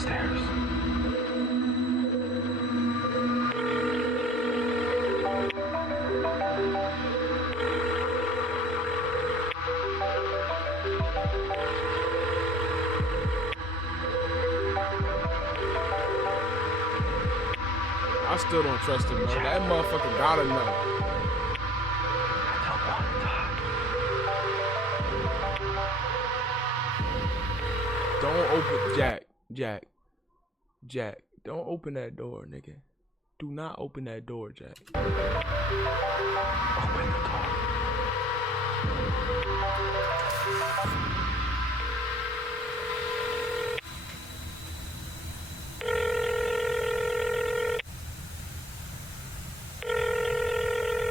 stairs. I still don't trust him, bro. That motherfucker gotta know. I don't want to die. Don't open Jack. Don't open that door, nigga. Do not open that door, Jack. Open the door.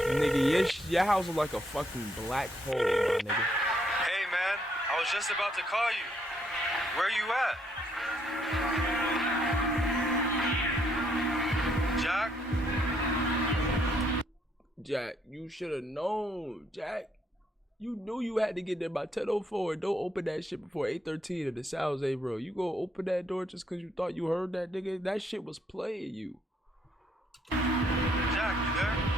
Nigga, your house is like a fucking black hole, my nigga. Hey man, I was just about to call you. Where you at? Jack? Jack, you should have known, Jack. You knew you had to get there by 10:04. Don't open that shit before 8:13 in the South, bro. You gonna open that door just cause you thought you heard that, nigga? That shit was playing you. Jack, you there?